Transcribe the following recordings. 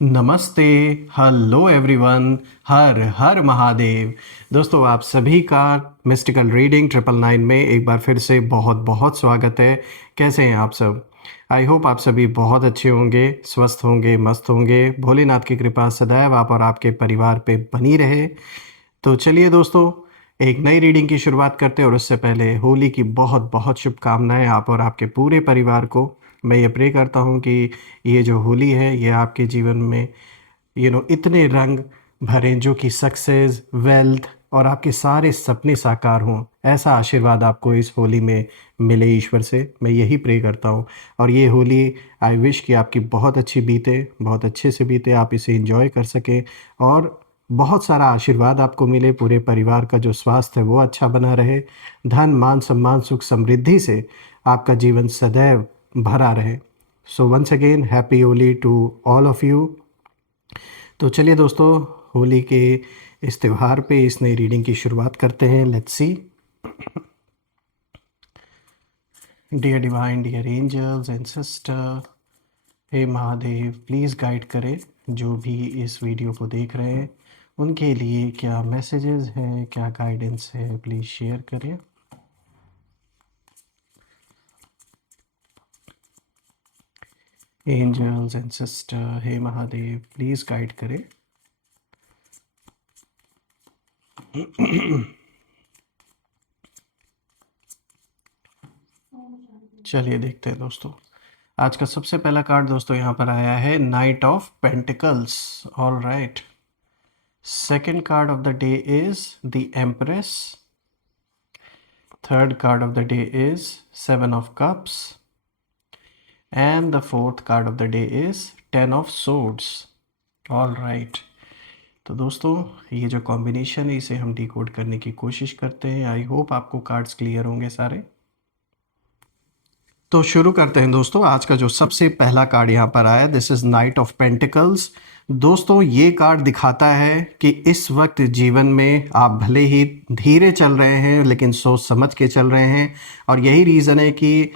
नमस्ते। Hello everyone. हर हर महादेव। दोस्तों, आप सभी का मिस्टिकल रीडिंग 999 में एक बार फिर से बहुत बहुत स्वागत है। कैसे हैं आप सब? आई होप आप सभी बहुत अच्छे होंगे, स्वस्थ होंगे, मस्त होंगे। भोलेनाथ की कृपा सदैव आप और आपके परिवार पे बनी रहे। तो चलिए दोस्तों, एक नई रीडिंग की शुरुआत करते हैं और उससे पहले होली की बहुत बहुत शुभकामनाएं आप और आपके पूरे परिवार को। मैं ये प्रे करता हूँ कि ये जो होली है ये आपके जीवन में इतने रंग भरें जो कि सक्सेस, वेल्थ और आपके सारे सपने साकार हों। ऐसा आशीर्वाद आपको इस होली में मिले ईश्वर से, मैं यही प्रे करता हूँ। और ये होली आई विश कि आपकी बहुत अच्छी बीते, बहुत अच्छे से बीते, आप इसे एंजॉय कर सकें और बहुत सारा आशीर्वाद आपको मिले। पूरे परिवार का जो स्वास्थ्य है वो अच्छा बना रहे। धन, मान, सम्मान, सुख, समृद्धि से आपका जीवन सदैव भरा रहे। So once again happy Holi to all of you. तो चलिए दोस्तों, होली के इस त्यौहार पे इस नई रीडिंग की शुरुआत करते हैं। Let's see. Dear divine, dear angels and sister, हे महादेव, प्लीज़ गाइड करें जो भी इस वीडियो को देख रहे हैं। उनके लिए क्या मैसेजेस हैं, क्या गाइडेंस है, प्लीज़ शेयर करें। एंजल्स एंड सिस्टर, हे महादेव, प्लीज़ गाइड करें। चलिए देखते हैं दोस्तों। आज का सबसे पहला कार्ड दोस्तों यहाँ पर आया है night of pentacles. All right. Second card of the day is the empress. Third card of the day is 7 of cups and the fourth card of the day is 10 of swords. All right. तो दोस्तों, ये जो combination है इसे हम decode करने की कोशिश करते हैं। आई होप आपको कार्ड्स क्लियर होंगे सारे। तो शुरू करते हैं दोस्तों। आज का जो सबसे पहला कार्ड यहाँ पर आया, this is night of pentacles. दोस्तों, ये कार्ड दिखाता है कि इस वक्त जीवन में आप भले ही धीरे चल रहे हैं लेकिन सोच समझ के चल रहे हैं। और यही रीज़न है कि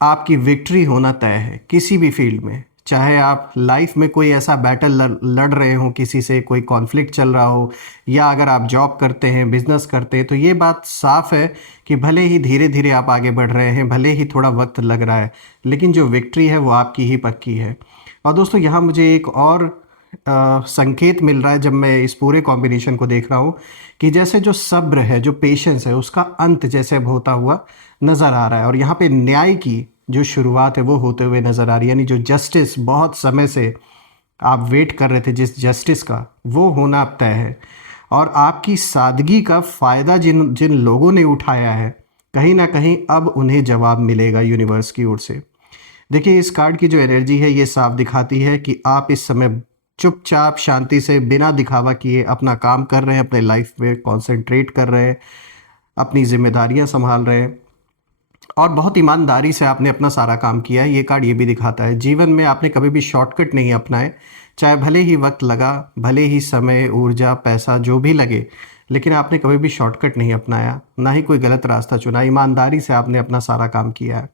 आपकी विक्ट्री होना तय है किसी भी फील्ड में। चाहे आप लाइफ में कोई ऐसा बैटल लड़ रहे हो, किसी से कोई कॉन्फ्लिक्ट चल रहा हो, या अगर आप जॉब करते हैं, बिजनेस करते हैं, तो ये बात साफ है कि भले ही धीरे धीरे आप आगे बढ़ रहे हैं, भले ही थोड़ा वक्त लग रहा है, लेकिन जो विक्ट्री है वो आपकी ही पक्की है। और दोस्तों, यहाँ मुझे एक और संकेत मिल रहा है जब मैं इस पूरे कॉम्बिनेशन को देख रहा हूँ कि जैसे जो सब्र है, जो पेशेंस है, उसका अंत जैसे अब होता हुआ नज़र आ रहा है। और यहाँ पे न्याय की जो शुरुआत है वो होते हुए नज़र आ रही है। यानी जो जस्टिस बहुत समय से आप वेट कर रहे थे, जिस जस्टिस का, वो होना अब तय है। और आपकी सादगी का फ़ायदा जिन जिन लोगों ने उठाया है, कहीं ना कहीं अब उन्हें जवाब मिलेगा यूनिवर्स की ओर से। देखिए, इस कार्ड की जो एनर्जी है ये साफ दिखाती है कि आप इस समय चुपचाप शांति से बिना दिखावा किए अपना काम कर रहे हैं, अपने लाइफ में कंसंट्रेट कर रहे हैं, अपनी जिम्मेदारियां संभाल रहे हैं और बहुत ईमानदारी से आपने अपना सारा काम किया है। ये कार्ड ये भी दिखाता है जीवन में आपने कभी भी शॉर्टकट नहीं अपनाए। चाहे भले ही वक्त लगा, भले ही समय, ऊर्जा, पैसा जो भी लगे, लेकिन आपने कभी भी शॉर्टकट नहीं अपनाया, ना ही कोई गलत रास्ता चुना। ईमानदारी से आपने अपना सारा काम किया है।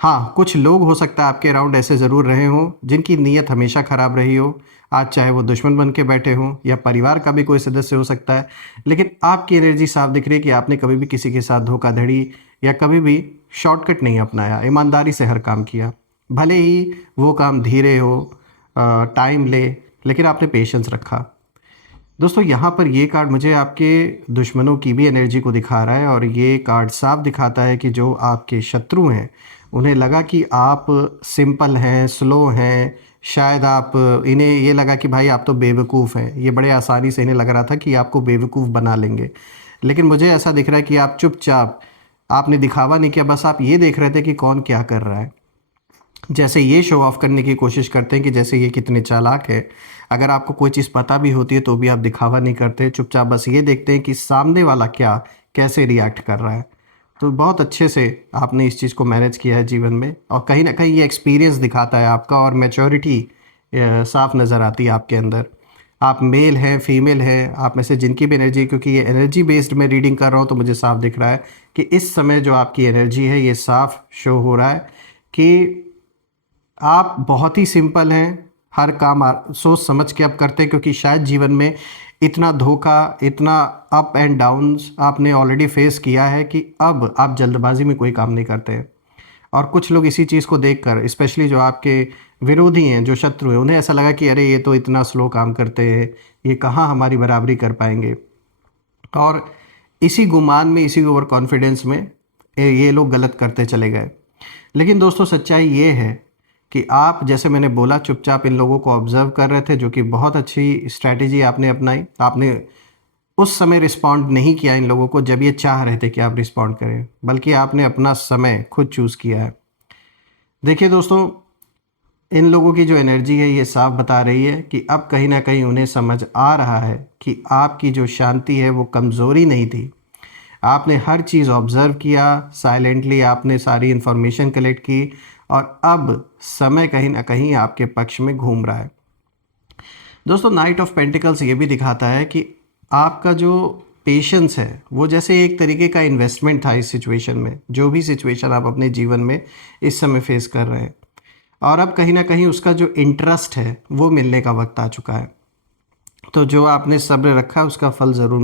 हाँ, कुछ लोग हो सकता है आपके अराउंड ऐसे ज़रूर रहे हों जिनकी नीयत हमेशा ख़राब रही हो। आज चाहे वो दुश्मन बन के बैठे हों या परिवार का भी कोई सदस्य हो सकता है, लेकिन आपकी एनर्जी साफ दिख रही है कि आपने कभी भी किसी के साथ धोखाधड़ी या कभी भी शॉर्टकट नहीं अपनाया, ईमानदारी से हर काम किया। भले ही वो काम धीरे हो, टाइम ले, लेकिन आपने पेशेंस रखा। दोस्तों, यहाँ पर ये कार्ड मुझे आपके दुश्मनों की भी एनर्जी को दिखा रहा है। और ये कार्ड साफ दिखाता है कि जो आपके शत्रु हैं, उन्हें लगा कि आप सिंपल हैं, स्लो हैं, शायद आप, इन्हें ये लगा कि भाई आप तो बेवकूफ़ हैं। ये बड़े आसानी से इन्हें लग रहा था कि आपको बेवकूफ़ बना लेंगे। लेकिन मुझे ऐसा दिख रहा है कि आप चुपचाप, आपने दिखावा नहीं किया, बस आप ये देख रहे थे कि कौन क्या कर रहा है। जैसे ये शो ऑफ करने की कोशिश करते हैं कि जैसे ये कितने चालाक है। अगर आपको कोई चीज़ पता भी होती है तो भी आप दिखावा नहीं करते, चुपचाप बस ये देखते हैं कि सामने वाला क्या, कैसे रिएक्ट कर रहा है। तो बहुत अच्छे से आपने इस चीज़ को मैनेज किया है जीवन में, और कहीं ना कहीं ये एक्सपीरियंस दिखाता है आपका, और मैच्योरिटी साफ नज़र आती है आपके अंदर। आप मेल हैं, फीमेल हैं, आप में से जिनकी भी एनर्जी, क्योंकि ये एनर्जी बेस्ड मैं रीडिंग कर रहा हूँ तो मुझे साफ दिख रहा है कि इस समय जो आपकी एनर्जी है ये साफ शो हो रहा है कि आप बहुत ही सिंपल हैं, हर काम सोच समझ के अब करते हैं, क्योंकि शायद जीवन में इतना धोखा, इतना अप एंड डाउन्स आपने ऑलरेडी फेस किया है कि अब आप जल्दबाजी में कोई काम नहीं करते हैं। और कुछ लोग इसी चीज़ को देखकर, स्पेशली जो आपके विरोधी हैं, जो शत्रु हैं, उन्हें ऐसा लगा कि अरे ये तो इतना स्लो काम करते हैं, ये कहाँ हमारी बराबरी कर पाएंगे। और इसी गुमान में, इसी ओवर कॉन्फिडेंस में ये लोग गलत करते चले गए। लेकिन दोस्तों सच्चाई ये है कि आप, जैसे मैंने बोला, चुपचाप इन लोगों को ऑब्जर्व कर रहे थे, जो कि बहुत अच्छी स्ट्रैटेजी आपने अपनाई। आपने उस समय रिस्पॉन्ड नहीं किया इन लोगों को जब ये चाह रहे थे कि आप रिस्पॉन्ड करें, बल्कि आपने अपना समय खुद चूज़ किया है। देखिए दोस्तों, इन लोगों की जो एनर्जी है ये साफ बता रही है कि अब कहीं ना कहीं उन्हें समझ आ रहा है कि आपकी जो शांति है वो कमज़ोरी नहीं थी। आपने हर चीज़ ऑब्ज़र्व किया, साइलेंटली आपने सारी इन्फॉर्मेशन कलेक्ट की, और अब समय कहीं ना कहीं आपके पक्ष में घूम रहा है। दोस्तों, नाइट ऑफ पेंटिकल्स ये भी दिखाता है कि आपका जो पेशेंस है वो जैसे एक तरीके का इन्वेस्टमेंट था इस सिचुएशन में, जो भी सिचुएशन आप अपने जीवन में इस समय फेस कर रहे हैं, और अब कहीं ना कहीं उसका जो इंटरेस्ट है वो मिलने का वक्त आ चुका है। तो जो आपने सब्र रखा उसका फल ज़रूर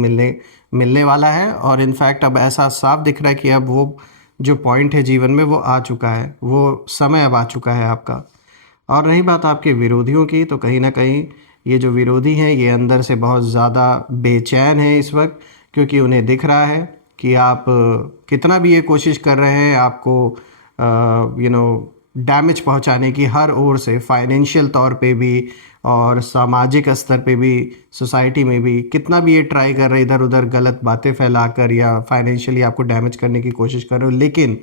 मिलने वाला है। और इनफैक्ट अब ऐसा साफ दिख रहा है कि अब वो जो पॉइंट है जीवन में वो आ चुका है, वो समय अब आ चुका है आपका। और रही बात आपके विरोधियों की, तो कहीं ना कहीं ये जो विरोधी हैं ये अंदर से बहुत ज़्यादा बेचैन हैं इस वक्त, क्योंकि उन्हें दिख रहा है कि आप कितना भी ये कोशिश कर रहे हैं आपको डैमेज पहुंचाने की, हर ओर से, फाइनेंशियल तौर पे भी और सामाजिक स्तर पे भी, सोसाइटी में भी, कितना भी ये ट्राई कर रहे हैं इधर उधर गलत बातें फैलाकर या फाइनेंशियली आपको डैमेज करने की कोशिश कर रहे हो, लेकिन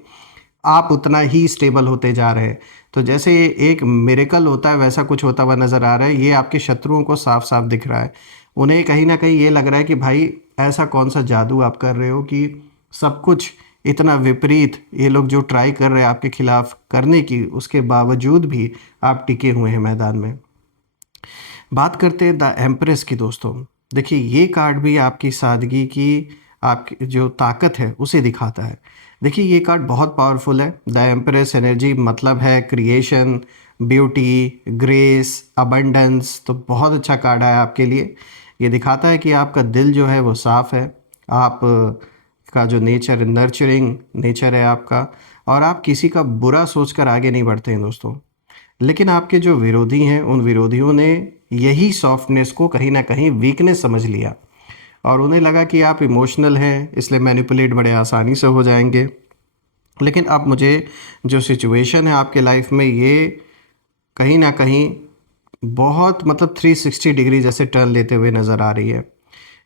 आप उतना ही स्टेबल होते जा रहे हैं। तो जैसे ये एक मिरेकल होता है वैसा कुछ होता हुआ नज़र आ रहा है। ये आपके शत्रुओं को साफ साफ दिख रहा है। उन्हें कहीं ना कहीं ये लग रहा है कि भाई ऐसा कौन सा जादू आप कर रहे हो कि सब कुछ इतना विपरीत, ये लोग जो ट्राई कर रहे हैं आपके खिलाफ करने की, उसके बावजूद भी आप टिके हुए हैं मैदान में। बात करते हैं द एम्प्रेस की। दोस्तों देखिए, ये कार्ड भी आपकी सादगी की, आपकी जो ताकत है उसे दिखाता है। देखिए, ये कार्ड बहुत पावरफुल है। द एम्प्रेस एनर्जी मतलब है क्रिएशन, ब्यूटी, ग्रेस, अबंडेंस। तो बहुत अच्छा कार्ड है आपके लिए। ये दिखाता है कि आपका दिल जो है वो साफ है, आप का जो नेचर, नर्चरिंग नेचर है आपका, और आप किसी का बुरा सोचकर आगे नहीं बढ़ते हैं दोस्तों। लेकिन आपके जो विरोधी हैं, उन विरोधियों ने यही सॉफ्टनेस को कहीं ना कहीं वीकनेस समझ लिया, और उन्हें लगा कि आप इमोशनल हैं, इसलिए मैनिपुलेट बड़े आसानी से हो जाएंगे। लेकिन अब मुझे जो सिचुएशन है आपके लाइफ में, ये कहीं ना कहीं बहुत, मतलब 360 डिग्री जैसे टर्न लेते हुए नज़र आ रही है।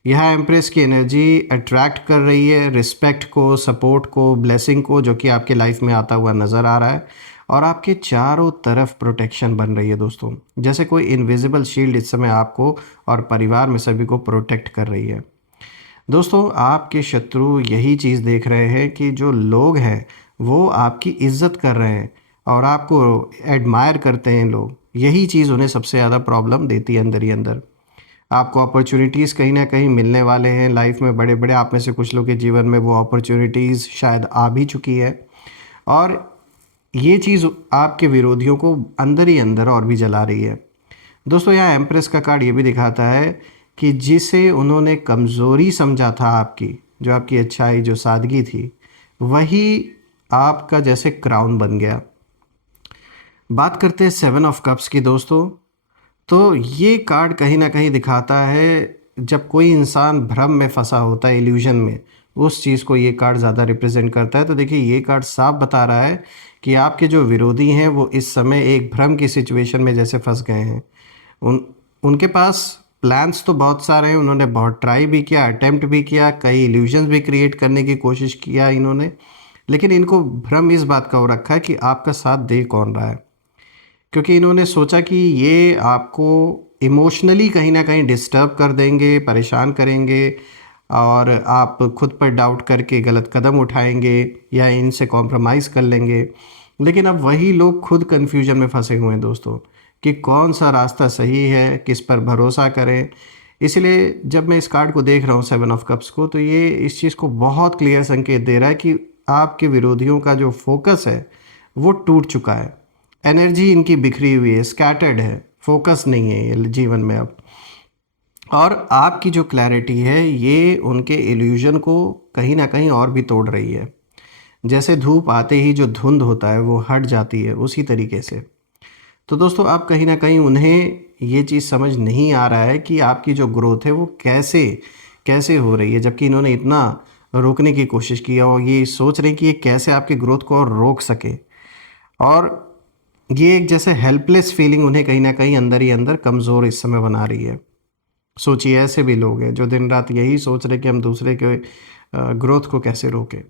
यह एम्प्रेस की एनर्जी अट्रैक्ट कर रही है रिस्पेक्ट को, सपोर्ट को, ब्लेसिंग को, जो कि आपके लाइफ में आता हुआ नज़र आ रहा है। और आपके चारों तरफ प्रोटेक्शन बन रही है दोस्तों, जैसे कोई इनविजिबल शील्ड इस समय आपको और परिवार में सभी को प्रोटेक्ट कर रही है। दोस्तों, आपके शत्रु यही चीज़ देख रहे हैं कि जो लोग हैं वो आपकी इज्जत कर रहे हैं और आपको एडमायर करते हैं लोग। यही चीज़ उन्हें सबसे ज़्यादा प्रॉब्लम देती है अंदर ही अंदर। आपको अपॉर्चुनिटीज़ कहीं ना कहीं मिलने वाले हैं लाइफ में, बड़े बड़े। आप में से कुछ लोग के जीवन में वो अपॉर्चुनिटीज़ शायद आ भी चुकी है, और ये चीज़ आपके विरोधियों को अंदर ही अंदर और भी जला रही है। दोस्तों, यहाँ एम्प्रेस का कार्ड ये भी दिखाता है कि जिसे उन्होंने कमज़ोरी समझा था आपकी, जो आपकी अच्छाई, जो सादगी थी, वही आपका जैसे क्राउन बन गया। बात करते हैं 7 ऑफ कप्स की। दोस्तों, तो ये कार्ड कहीं ना कहीं दिखाता है जब कोई इंसान भ्रम में फंसा होता है, इल्यूजन में, उस चीज़ को ये कार्ड ज़्यादा रिप्रेजेंट करता है। तो देखिए, ये कार्ड साफ बता रहा है कि आपके जो विरोधी हैं वो इस समय एक भ्रम की सिचुएशन में जैसे फंस गए हैं। उनके पास प्लान्स तो बहुत सारे हैं, उन्होंने बहुत ट्राई भी किया, अटेम्प्ट भी किया, कई इल्यूजन्स भी क्रिएट करने की कोशिश किया इन्होंने, लेकिन इनको भ्रम इस बात का हो रखा है कि आपका साथ दे कौन रहा है। क्योंकि इन्होंने सोचा कि ये आपको इमोशनली कहीं ना कहीं डिस्टर्ब कर देंगे, परेशान करेंगे, और आप खुद पर डाउट करके गलत कदम उठाएंगे या इनसे कॉम्प्रोमाइज़ कर लेंगे। लेकिन अब वही लोग खुद कन्फ्यूजन में फंसे हुए हैं दोस्तों, कि कौन सा रास्ता सही है, किस पर भरोसा करें। इसलिए जब मैं इस कार्ड को देख रहा हूँ, 7 ऑफ कप्स को, तो ये इस चीज़ को बहुत क्लियर संकेत दे रहा है कि आपके विरोधियों का जो फोकस है वो टूट चुका है। एनर्जी इनकी बिखरी हुई है, स्कैटर्ड है, फोकस नहीं है ये जीवन में अब। और आपकी जो क्लैरिटी है ये उनके इल्यूजन को कहीं ना कहीं और भी तोड़ रही है। जैसे धूप आते ही जो धुंध होता है वो हट जाती है, उसी तरीके से। तो दोस्तों आप कहीं ना कहीं उन्हें ये चीज़ समझ नहीं आ रहा है कि आपकी जो ग्रोथ है वो कैसे कैसे हो रही है, जबकि इन्होंने इतना रोकने की कोशिश की और ये सोच रहे हैं कि ये कैसे आपकी ग्रोथ को और रोक सके। और ये एक जैसे हेल्पलेस फीलिंग उन्हें कहीं ना कहीं अंदर ही अंदर कमज़ोर इस समय बना रही है। सोचिए ऐसे भी लोग हैं जो दिन रात यही सोच रहे कि हम दूसरे के ग्रोथ को कैसे रोकें।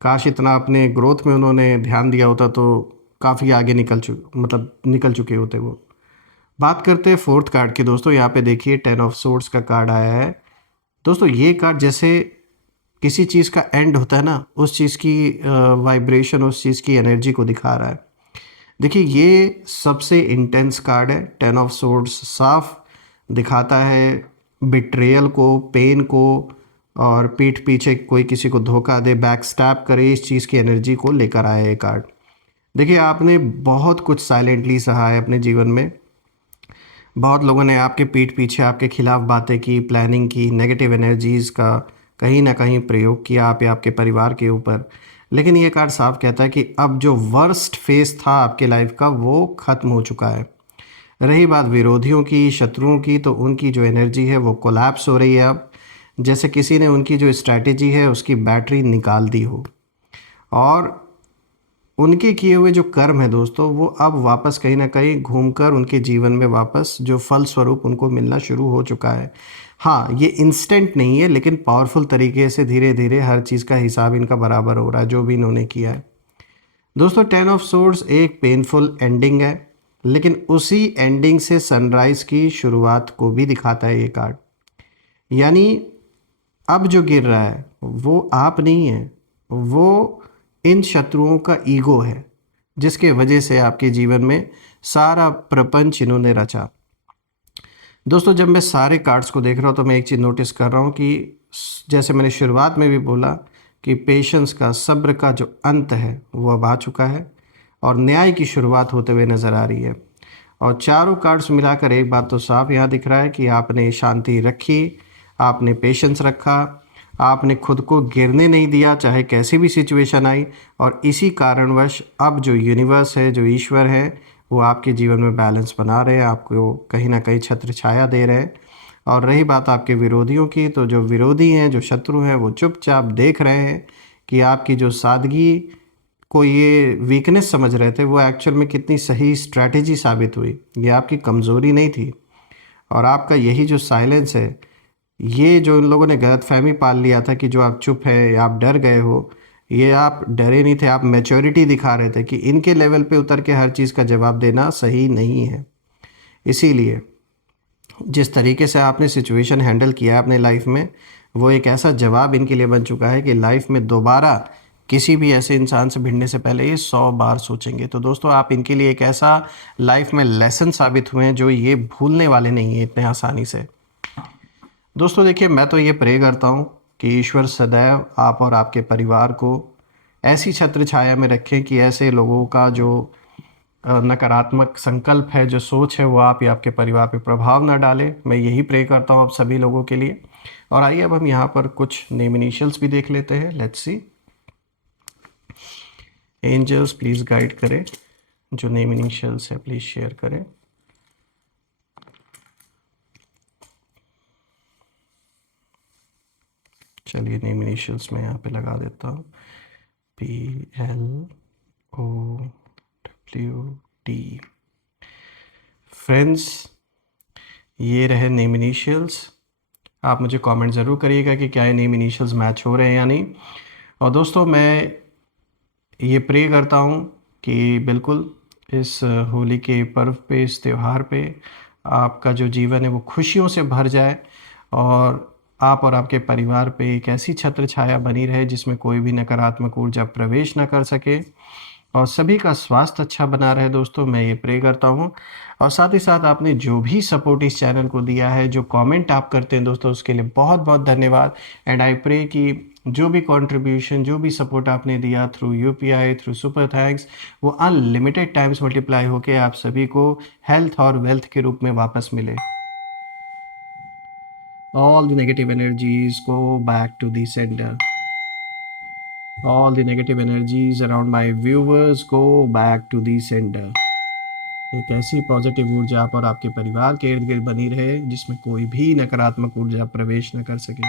काश इतना अपने ग्रोथ में उन्होंने ध्यान दिया होता तो काफ़ी आगे निकल चुके होते वो। बात करते हैं फोर्थ कार्ड की दोस्तों। यहाँ पे देखिए 10 ऑफ सोर्ड्स का कार्ड आया है। दोस्तों ये कार्ड जैसे किसी चीज़ का एंड होता है ना, उस चीज़ की वाइब्रेशन, उस चीज़ की एनर्जी को दिखा रहा है। देखिए ये सबसे इंटेंस कार्ड है। 10 ऑफ सोर्ड्स साफ दिखाता है बिट्रेयल को, पेन को, और पीठ पीछे कोई किसी को धोखा दे, बैक स्टैप करे, इस चीज़ की एनर्जी को लेकर आया है कार्ड। देखिए आपने बहुत कुछ साइलेंटली सहा है अपने जीवन में। बहुत लोगों ने आपके पीठ पीछे आपके खिलाफ बातें की, प्लानिंग की, नेगेटिव एनर्जीज़ का कहीं ना कहीं प्रयोग किया आप या आपके परिवार के ऊपर। लेकिन ये कार्ड साफ कहता है कि अब जो वर्स्ट फेज था आपके लाइफ का वो ख़त्म हो चुका है। रही बात विरोधियों की, शत्रुओं की, तो उनकी जो एनर्जी है वो कोलैप्स हो रही है अब। जैसे किसी ने उनकी जो स्ट्रैटेजी है उसकी बैटरी निकाल दी हो, और उनके किए हुए जो कर्म है दोस्तों वो अब वापस कहीं ना कहीं घूमकर उनके जीवन में वापस जो फल स्वरूप उनको मिलना शुरू हो चुका है। हाँ ये इंस्टेंट नहीं है, लेकिन पावरफुल तरीके से धीरे धीरे हर चीज़ का हिसाब इनका बराबर हो रहा है जो भी इन्होंने किया है। दोस्तों 10 ऑफ सोर्ड्स एक पेनफुल एंडिंग है, लेकिन उसी एंडिंग से सनराइज़ की शुरुआत को भी दिखाता है ये कार्ड। यानी अब जो गिर रहा है वो आप नहीं है, वो इन शत्रुओं का ईगो है जिसके वजह से आपके जीवन में सारा प्रपंच इन्होंने रचा। दोस्तों जब मैं सारे कार्ड्स को देख रहा हूँ तो मैं एक चीज़ नोटिस कर रहा हूँ कि जैसे मैंने शुरुआत में भी बोला कि पेशेंस का, सब्र का जो अंत है वो अब आ चुका है और न्याय की शुरुआत होते हुए नज़र आ रही है। और चारों कार्ड्स मिलाकर एक बात तो साफ यहाँ दिख रहा है कि आपने शांति रखी, आपने पेशेंस रखा, आपने खुद को गिरने नहीं दिया चाहे कैसी भी सिचुएशन आई, और इसी कारणवश अब जो यूनिवर्स है, जो ईश्वर है, वो आपके जीवन में बैलेंस बना रहे हैं, आपको कहीं ना कहीं छत्र छाया दे रहे हैं। और रही बात आपके विरोधियों की, तो जो विरोधी हैं, जो शत्रु हैं, वो चुपचाप देख रहे हैं कि आपकी जो सादगी को ये वीकनेस समझ रहे थे वो एक्चुअल में कितनी सही स्ट्रैटेजी साबित हुई। ये आपकी कमज़ोरी नहीं थी, और आपका यही जो साइलेंस है, ये जो इन लोगों ने गलतफहमी पाल लिया था कि जो आप चुप है, आप डर गए हो, ये आप डरे नहीं थे, आप मैच्योरिटी दिखा रहे थे कि इनके लेवल पे उतर के हर चीज़ का जवाब देना सही नहीं है। इसीलिए जिस तरीके से आपने सिचुएशन हैंडल किया अपने लाइफ में, वो एक ऐसा जवाब इनके लिए बन चुका है कि लाइफ में दोबारा किसी भी ऐसे इंसान से भिड़ने से पहले ये 100 बार सोचेंगे। तो दोस्तों आप इनके लिए एक ऐसा लाइफ में लेसन साबित हुए हैं जो ये भूलने वाले नहीं हैं इतने आसानी से। दोस्तों देखिए मैं तो ये प्रे करता हूँ कि ईश्वर सदैव आप और आपके परिवार को ऐसी छत्र छाया में रखें कि ऐसे लोगों का जो नकारात्मक संकल्प है, जो सोच है, वो आप या आपके परिवार पे प्रभाव ना डाले। मैं यही प्रे करता हूँ आप सभी लोगों के लिए। और आइए अब हम यहाँ पर कुछ नेम इनिशियल्स भी देख लेते हैं। Let's see. Angels please guide करें, जो नेम इनिशियल्स है प्लीज़ शेयर करें। चलिए नेम इनिशियल्स में यहाँ पे लगा देता हूँ, PLOWT। फ्रेंड्स ये रहे नेम इनिशियल्स। आप मुझे कमेंट ज़रूर करिएगा कि क्या ये नेम इनिशियल्स मैच हो रहे हैं या नहीं। और दोस्तों मैं ये प्रे करता हूँ कि बिल्कुल इस होली के पर्व पे, इस त्यौहार पे आपका जो जीवन है वो खुशियों से भर जाए, और आप और आपके परिवार पे एक ऐसी छत्र छाया बनी रहे जिसमें कोई भी नकारात्मक ऊर्जा प्रवेश न कर सके। और सभी का स्वास्थ्य अच्छा बना रहे दोस्तों, मैं ये प्रे करता हूँ। और साथ ही साथ आपने जो भी सपोर्ट इस चैनल को दिया है, जो कमेंट आप करते हैं दोस्तों, उसके लिए बहुत बहुत धन्यवाद। एंड आई प्रे कि जो भी कंट्रीब्यूशन, जो भी सपोर्ट आपने दिया through UPI, through super thanks, वो अनलिमिटेड टाइम्स मल्टीप्लाई होके आप सभी को हेल्थ और वेल्थ के रूप में वापस मिले। All the negative energies go back to the sender. All the negative energies around my viewers go back to the sender. एक ऐसी पॉजिटिव ऊर्जा आप और आपके परिवार के इर्द गिर्द बनी रहे जिसमें कोई भी नकारात्मक ऊर्जा प्रवेश न कर सके।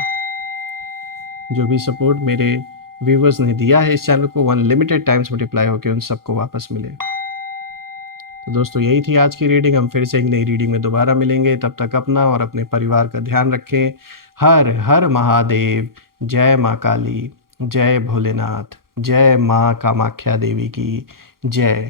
जो भी सपोर्ट मेरे व्यूवर्स ने दिया है इस चैनल को, अनलिमिटेड टाइम्स मल्टीप्लाई होकर उन सबको वापस मिले। तो दोस्तों यही थी आज की रीडिंग। हम फिर से एक नई रीडिंग में दोबारा मिलेंगे। तब तक अपना और अपने परिवार का ध्यान रखें। हर हर महादेव। जय माँ काली, जय भोलेनाथ, जय माँ कामाख्या देवी की जय।